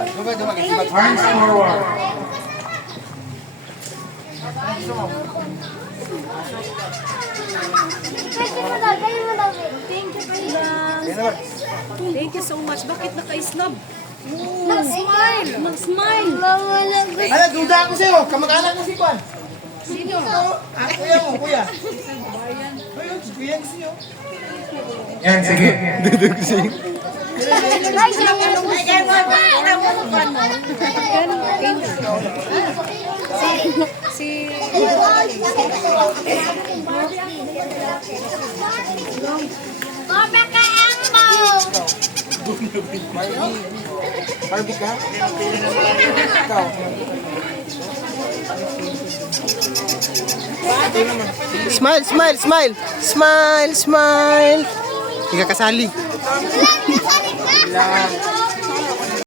Arms forward. Thank you so much. Bakit naka-snub? Nag-smile! Nag-smile! Ano, duda ako sa'yo. Kamag-anak mo si Kwan. Sino? Kuya mo, kuya. Ayun, kuya gusto nyo. Yan, sige. Barbie ka? Ikaw. Smile, smile, smile. Smile, smile. Hindi ka kasali.